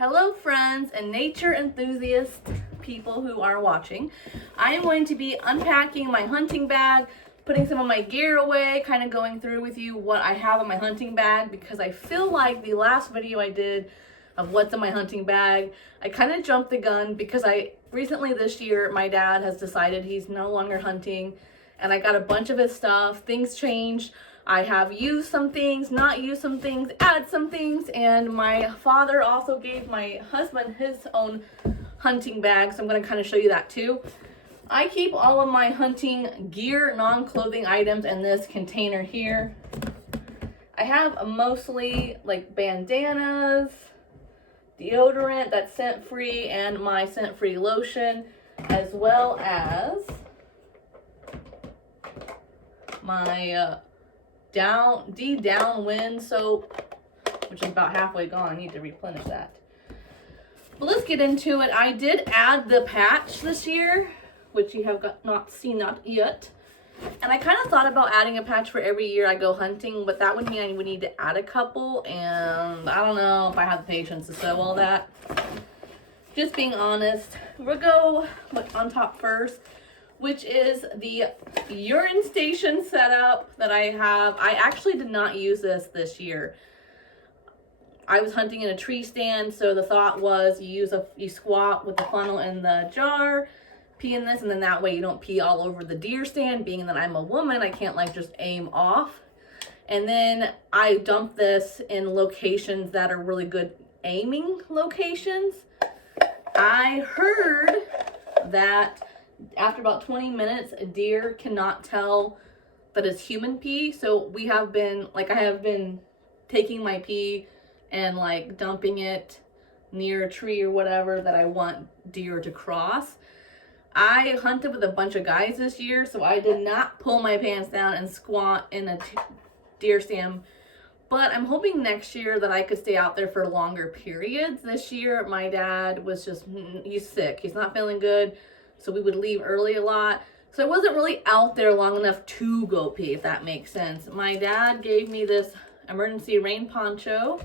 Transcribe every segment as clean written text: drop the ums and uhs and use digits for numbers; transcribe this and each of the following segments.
Hello friends and nature enthusiast people who are watching. I am going to be unpacking my hunting bag, putting some of my gear away, kind of going through with you what I have in my hunting bag because I feel like the last video I did of what's in my hunting bag, I kind of jumped the gun because recently this year my dad has decided he's no longer hunting and I got a bunch of his stuff. Things changed. I have used some things, not used some things, added some things, and my father also gave my husband his own hunting bag, so I'm going to kind of show you that too. I keep all of my hunting gear, non-clothing items in this container here. I have mostly like bandanas, deodorant that's scent-free, and my scent-free lotion, as well as my downwind soap, which is about halfway gone. I need to replenish that. But let's get into it. I did add the patch this year, which you have not seen that yet. And I kind of thought about adding a patch for every year I go hunting, but that would mean I would need to add a couple, and I don't know if I have the patience to sew all that. Just being honest. We'll go on top first, which is the urine station setup that I have. I actually did not use this year. I was hunting in a tree stand, so the thought was you squat with the funnel in the jar, pee in this, and then that way you don't pee all over the deer stand. Being that I'm a woman, I can't like just aim off. And then I dump this in locations that are really good aiming locations. I heard that after about 20 minutes, a deer cannot tell that it's human pee. So I have been taking my pee and like dumping it near a tree or whatever that I want deer to cross. I hunted with a bunch of guys this year, so I did not pull my pants down and squat in a deer stand. But I'm hoping next year that I could stay out there for longer periods. This year, my dad was he's sick. He's not feeling good. So we would leave early a lot. So I wasn't really out there long enough to go pee, if that makes sense. My dad gave me this emergency rain poncho.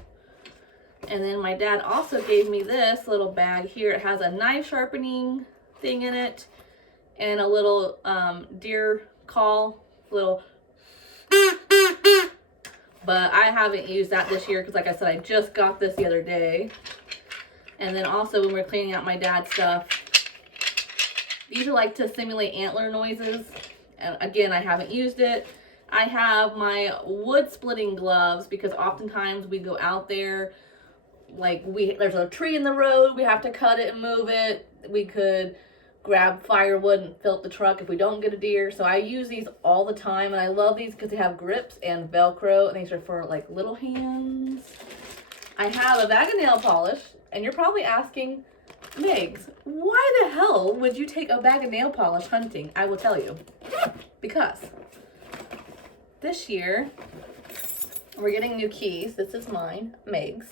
And then my dad also gave me this little bag here. It has a knife sharpening thing in it and a little deer call, little. But I haven't used that this year because like I said, I just got this the other day. And then also when we're cleaning out my dad's stuff, these are like to simulate antler noises. And again, I haven't used it. I have my wood splitting gloves because oftentimes we go out there, like there's a tree in the road, we have to cut it and move it. We could grab firewood and fill up the truck if we don't get a deer. So I use these all the time, and I love these because they have grips and Velcro, and these are for like little hands. I have a bag of nail polish, and you're probably asking, Megs, why the hell would you take a bag of nail polish hunting? I will tell you. Because this year, we're getting new keys. This is mine, Megs.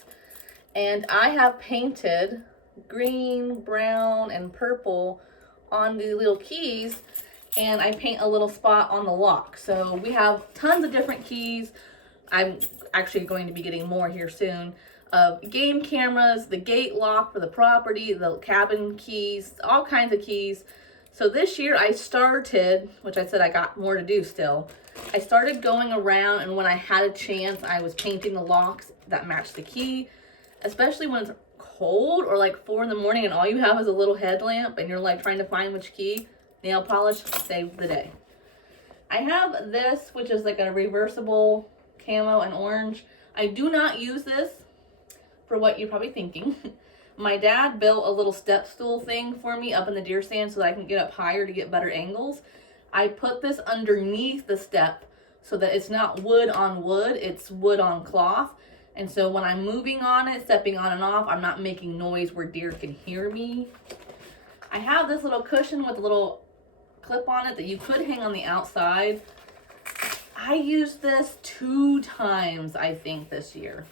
And I have painted green, brown, and purple on the little keys. And I paint a little spot on the lock. So we have tons of different keys. I'm actually going to be getting more here soon. Game cameras, the gate lock for the property, the cabin keys, all kinds of keys. So this year I started, which I said I got more to do still. I started going around, and when I had a chance, I was painting the locks that match the key, especially when it's cold or like 4 in the morning and all you have is a little headlamp and you're like trying to find which key. Nail polish saved the day. I have this, which is like a reversible camo and orange. I do not use this for what you're probably thinking. My dad built a little step stool thing for me up in the deer stand so that I can get up higher to get better angles. I put this underneath the step so that it's not wood on wood, it's wood on cloth. And so when I'm moving on it, stepping on and off, I'm not making noise where deer can hear me. I have this little cushion with a little clip on it that you could hang on the outside. I used this 2 times, I think, this year.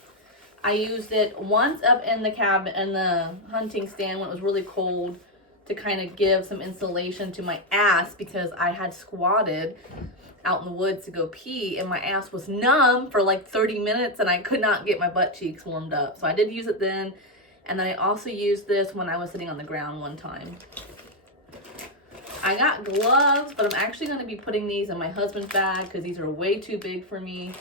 I used it once up in the cabin, in the hunting stand when it was really cold, to kind of give some insulation to my ass because I had squatted out in the woods to go pee and my ass was numb for like 30 minutes and I could not get my butt cheeks warmed up. So I did use it then. And then I also used this when I was sitting on the ground one time. I got gloves, but I'm actually going to be putting these in my husband's bag because these are way too big for me.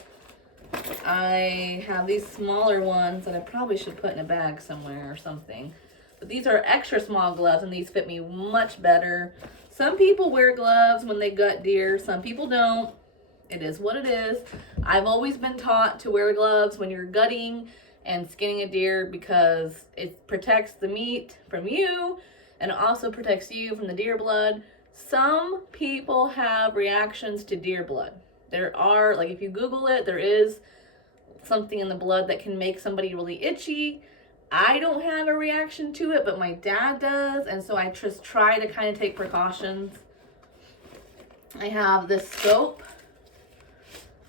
I have these smaller ones that I probably should put in a bag somewhere or something. But these are extra small gloves and these fit me much better. Some people wear gloves when they gut deer. Some people don't. It is what it is. I've always been taught to wear gloves when you're gutting and skinning a deer because it protects the meat from you and it also protects you from the deer blood. Some people have reactions to deer blood. There are, like if you Google it, there is something in the blood that can make somebody really itchy. I don't have a reaction to it, but my dad does, and so I just try to kind of take precautions. I have this soap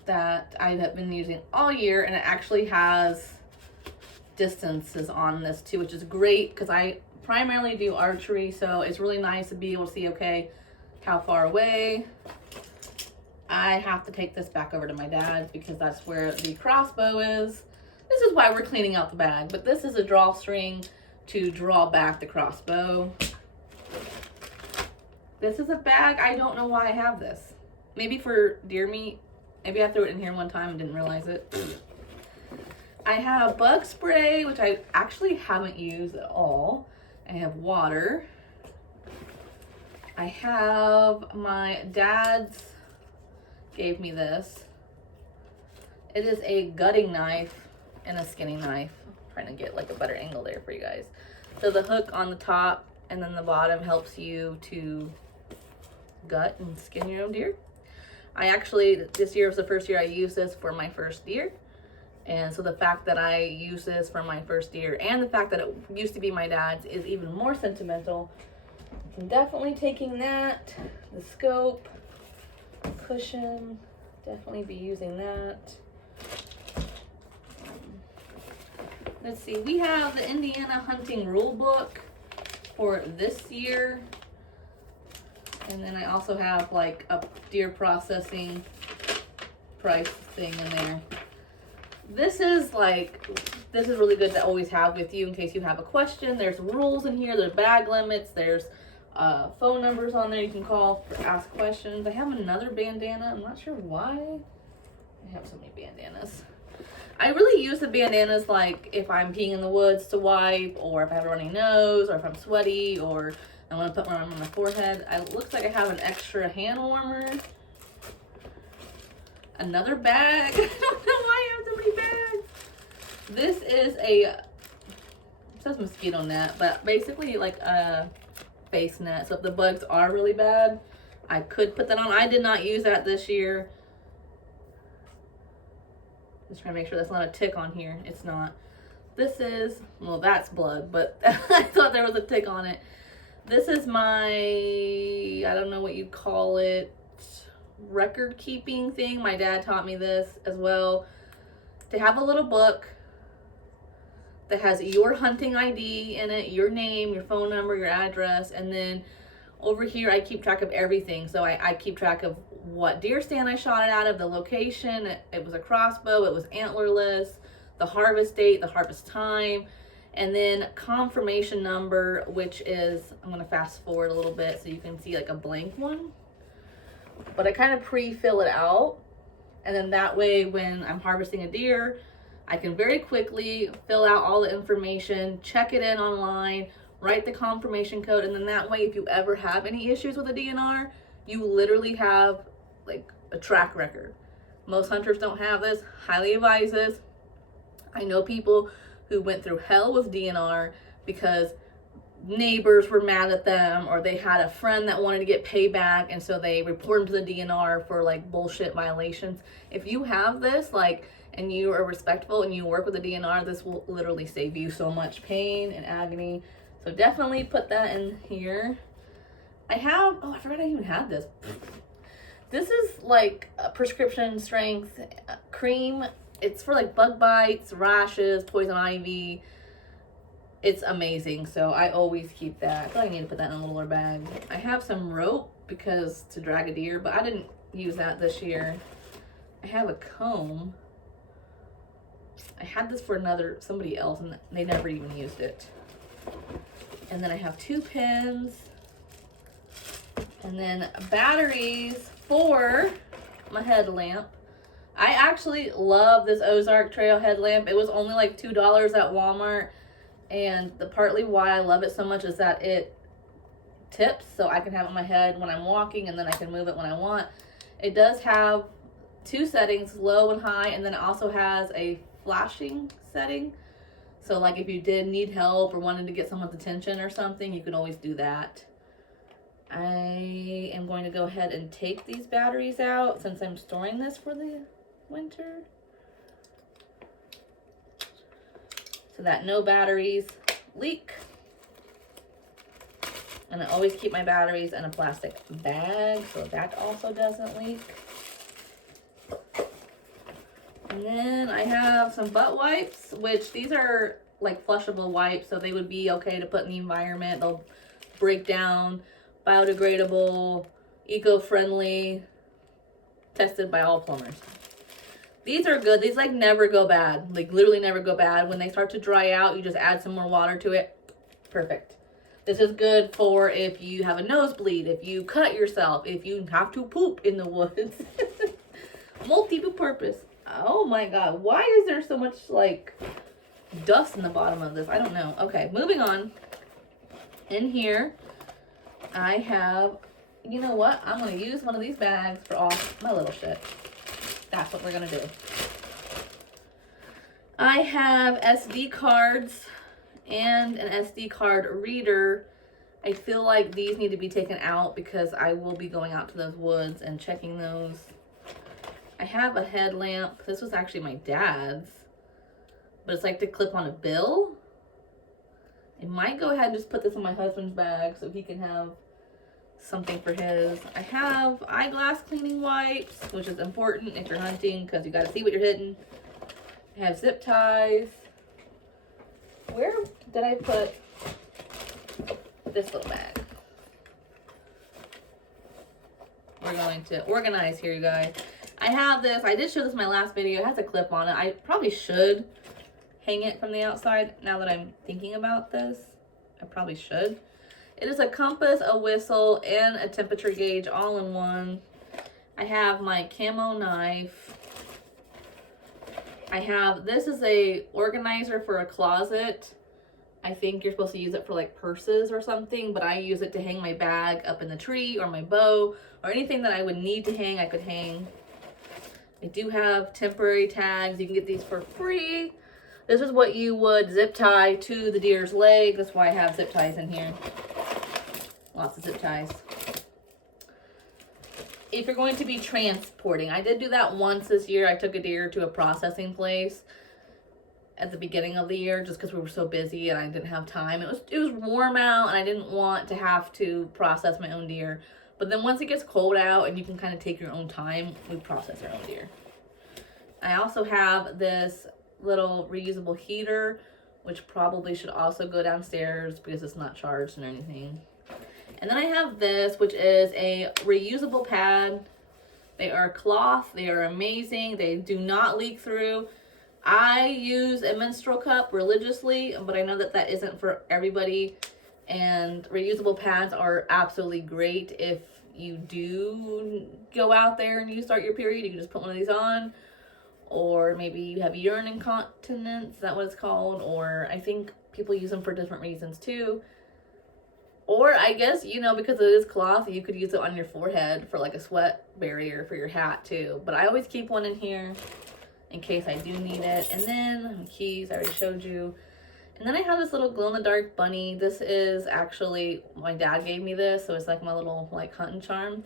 that I have been using all year, and it actually has distances on this too, which is great because I primarily do archery, so it's really nice to be able to see, okay, how far away. I have to take this back over to my dad's because that's where the crossbow is. This is why we're cleaning out the bag, but this is a drawstring to draw back the crossbow. This is a bag. I don't know why I have this. Maybe for deer meat. Maybe I threw it in here one time and didn't realize it. I have bug spray, which I actually haven't used at all. I have water. I have my dad's gave me this. It is a gutting knife and a skinning knife. I'm trying to get like a better angle there for you guys. So the hook on the top and then the bottom helps you to gut and skin your own deer. I actually, this year was the first year I used this for my first deer. And so the fact that I use this for my first deer and the fact that it used to be my dad's is even more sentimental. I'm definitely taking that, the scope, cushion, definitely be using that. Let's see, we have the Indiana Hunting Rule Book for this year. And then I also have like a deer processing price thing in there. This is really good to always have with you in case you have a question. There's rules in here, there's bag limits, there's phone numbers on there you can call for ask questions. I have another bandana. I'm not sure why. I have so many bandanas. I really use the bandanas like if I'm peeing in the woods to wipe, or if I have a runny nose, or if I'm sweaty, or I want to put one on my forehead. It looks like I have an extra hand warmer. Another bag. I don't know why I have so many bags. This is it says mosquito net, but basically like a face net. So if the bugs are really bad, I could put that on. I did not use that this year. Just trying to make sure that's not a tick on here. It's not. This is, well, that's blood, but I thought there was a tick on it. This is my, I don't know what you call it, record keeping thing. My dad taught me this as well. To have a little book that has your hunting ID in it, your name, your phone number, your address, and then over here I keep track of everything. So I keep track of what deer stand I shot it out of, the location, it was a crossbow, it was antlerless, the harvest date, the harvest time, and then confirmation number, which is, I'm going to fast forward a little bit so you can see like a blank one. But I kind of pre-fill it out, and then that way when I'm harvesting a deer, I can very quickly fill out all the information, check it in online, write the confirmation code, and then that way if you ever have any issues with a DNR, you literally have like a track record. Most hunters don't have this. Highly advise this. I know people who went through hell with DNR because neighbors were mad at them, or they had a friend that wanted to get payback, and so they reported to the DNR for like bullshit violations. If you have this, like, and you are respectful and you work with the DNR, this will literally save you so much pain and agony. So definitely put that in here. I have, oh, I forgot I even had this. This is like a prescription strength cream. It's for like bug bites, rashes, poison ivy. It's amazing. So I always keep that. I feel like I need to put that in a littler bag. I have some rope because to drag a deer, but I didn't use that this year. I have a comb. I had this for somebody else, and they never even used it. And then I have 2 pins. And then batteries for my headlamp. I actually love this Ozark Trail headlamp. It was only like $2 at Walmart. And partly why I love it so much is that it tips, so I can have it on my head when I'm walking, and then I can move it when I want. It does have 2 settings, low and high, and then it also has a flashing setting. So like if you did need help or wanted to get someone's attention or something, you can always do that. I am going to go ahead and take these batteries out since I'm storing this for the winter, so that no batteries leak. And I always keep my batteries in a plastic bag so that also doesn't leak. And then I have some butt wipes, which these are like flushable wipes, so they would be okay to put in the environment. They'll break down, biodegradable, eco-friendly, tested by all plumbers. These are good. These like never go bad, like literally never go bad. When they start to dry out, you just add some more water to it. Perfect. This is good for if you have a nosebleed, if you cut yourself, if you have to poop in the woods. Multi-purpose. Oh my god, why is there so much like dust in the bottom of this? I don't know. Okay, moving on. In here, I have, you know what? I'm going to use one of these bags for all my little shit. That's what we're going to do. I have SD cards and an SD card reader. I feel like these need to be taken out because I will be going out to those woods and checking those. I have a headlamp. This was actually my dad's, but it's like to clip on a bill. I might go ahead and just put this in my husband's bag so he can have something for his. I have eyeglass cleaning wipes, which is important if you're hunting because you got to see what you're hitting. I have zip ties. Where did I put this little bag? We're going to organize here, you guys. I have this. I did show this in my last video. It has a clip on it. I probably should hang it from the outside now that I'm thinking about this. I probably should. It is a compass, a whistle, and a temperature gauge all in one. I have my camo knife. I have, this is a organizer for a closet. I think you're supposed to use it for like purses or something, but I use it to hang my bag up in the tree or my bow or anything that I would need to hang, I could hang. I do have temporary tags. You can get these for free. This is what you would zip tie to the deer's leg. That's why I have zip ties in here. Lots of zip ties. If you're going to be transporting, I did do that once this year. I took a deer to a processing place at the beginning of the year just because we were so busy and I didn't have time. It was warm out and I didn't want to have to process my own deer. But then once it gets cold out and you can kind of take your own time, we process our own deer. I also have this little reusable heater, which probably should also go downstairs because it's not charged or anything. And then I have this, which is a reusable pad. They are cloth. They are amazing. They do not leak through. I use a menstrual cup religiously, but I know that that isn't for everybody. And reusable pads are absolutely great if you do go out there and you start your period. You can just put one of these on. Or maybe you have urine incontinence, is that what it's called? Or I think people use them for different reasons too. Or I guess, you know, because it is cloth, you could use it on your forehead for like a sweat barrier for your hat too. But I always keep one in here in case I do need it. And then keys, I already showed you. And then I have this little glow-in-the-dark bunny. This is actually, my dad gave me this, so it's like my little like hunting charm.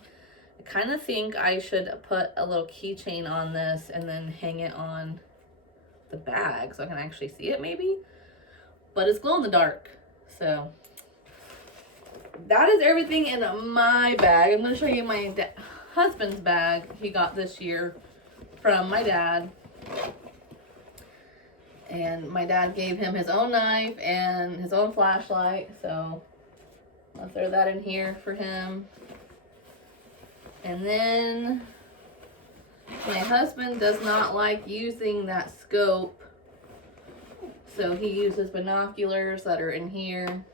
I kind of think I should put a little keychain on this and then hang it on the bag so I can actually see it maybe. But it's glow in the dark. So that is everything in my bag. I'm going to show you my husband's bag he got this year from my dad. And my dad gave him his own knife and his own flashlight. So I'll throw that in here for him. And then my husband does not like using that scope So he uses binoculars that are in here.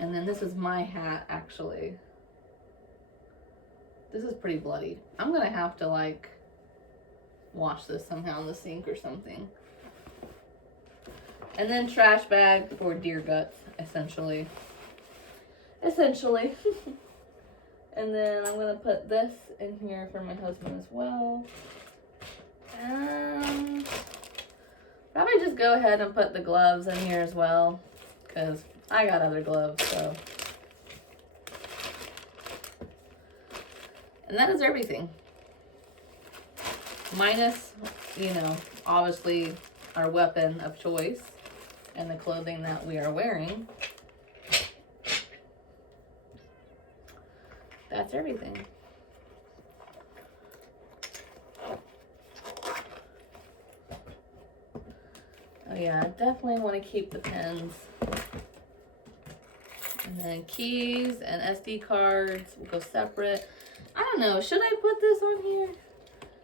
And then this is my hat, actually. This is pretty bloody. I'm gonna have to like wash this somehow in the sink or something. And then trash bag for deer guts, essentially. Essentially. And then I'm gonna put this in here for my husband as well. Probably just go ahead and put the gloves in here as well, because I got other gloves, so. And that is everything. Minus, you know, obviously our weapon of choice and the clothing that we are wearing. That's everything. Oh yeah, I definitely want to keep the pens. And then keys and SD cards will go separate. I don't know, should I put this on here?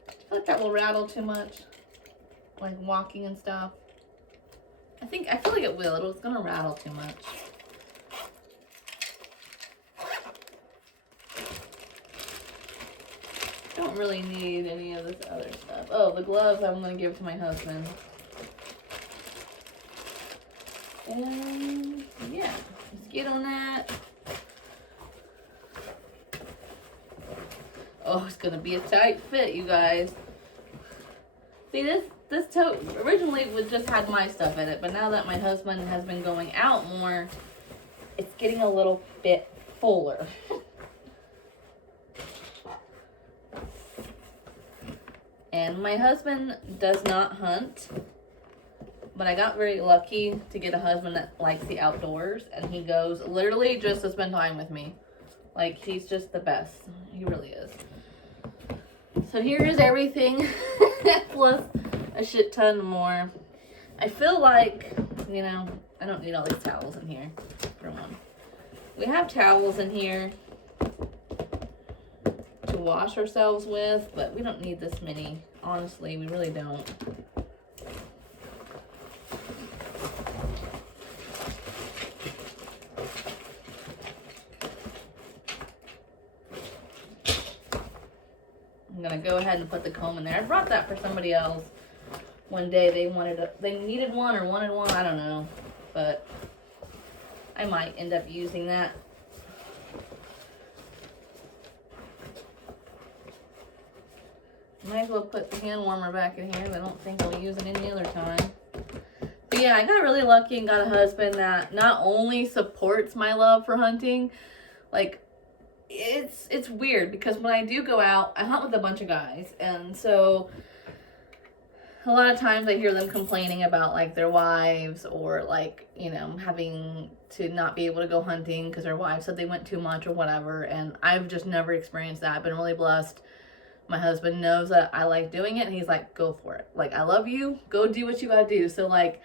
I feel like that will rattle too much. Like walking and stuff. I feel like it will. It's gonna rattle too much. Don't really need any of this other stuff. Oh, the gloves I'm gonna give to my husband. And yeah, let's get on that. Oh, it's gonna be a tight fit, you guys. See, this tote originally just had my stuff in it, but now that my husband has been going out more, it's getting a little bit fuller. And my husband does not hunt, but I got very lucky to get a husband that likes the outdoors, and he goes literally just to spend time with me. Like, he's just the best. He really is. So here is everything, plus a shit ton more. I feel like, you know, I don't need all these towels in here, for one. We have towels in here to wash ourselves with, but we don't need this many. Honestly, we really don't. I'm gonna go ahead and put the comb in there. I brought that for somebody else one day. They needed one or wanted one, I don't know, but I might end up using that. Might as well put the hand warmer back in here. I don't think I'll use it any other time. But yeah, I got really lucky and got a husband that not only supports my love for hunting, like, it's weird because when I do go out, I hunt with a bunch of guys, and so a lot of times I hear them complaining about like their wives, or like, you know, having to not be able to go hunting because their wife said they went too much or whatever, and I've just never experienced that. I've been really blessed. My husband knows that I like doing it, and he's like, go for it. Like, I love you, go do what you gotta do. So like,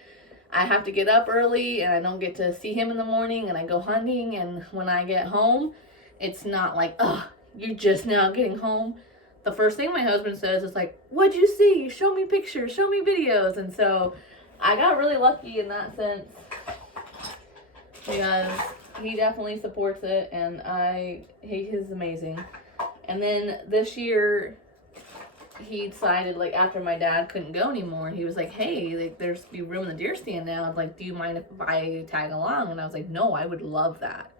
I have to get up early and I don't get to see him in the morning, and I go hunting, and when I get home, it's not like, oh, you're just now getting home. The first thing my husband says is like, what'd you see? Show me pictures, show me videos. And so I got really lucky in that sense, because he definitely supports it, and he is amazing. And then this year, he decided, like, after my dad couldn't go anymore, he was like, hey, like, there's be room in the deer stand now. Like, do you mind if I tag along? And I was like, no, I would love that.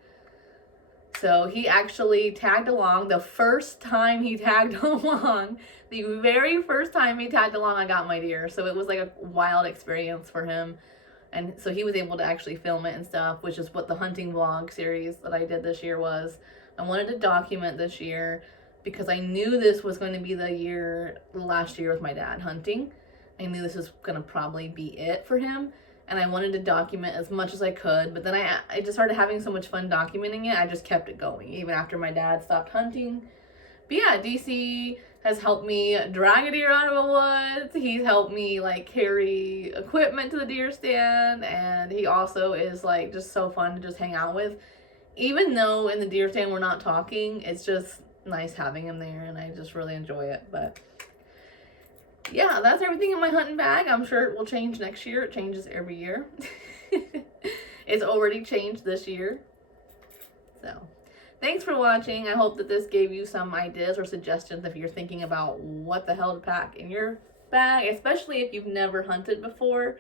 So he actually tagged along. The first time he tagged along, the very first time he tagged along, I got my deer. So it was like a wild experience for him. And so he was able to actually film it and stuff, which is what the hunting vlog series that I did this year was. I wanted to document this year because I knew this was going to be the last year with my dad hunting. I knew this was going to probably be it for him. And I wanted to document as much as I could, but then I just started having so much fun documenting it, I just kept it going, even after my dad stopped hunting. But yeah, DC has helped me drag a deer out of the woods. He's helped me, like, carry equipment to the deer stand, and he also is, like, just so fun to just hang out with. Even though in the deer stand we're not talking, it's just nice having him there, and I just really enjoy it. But yeah, that's everything in my hunting bag. I'm sure it will change next year. It changes every year. It's already changed this year. So, thanks for watching. I hope that this gave you some ideas or suggestions if you're thinking about what the hell to pack in your bag, especially if you've never hunted before.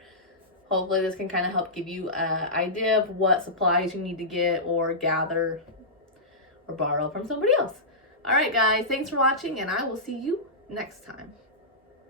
Hopefully this can kind of help give you an idea of what supplies you need to get or gather or borrow from somebody else. All right, guys, thanks for watching, and I will see you next time.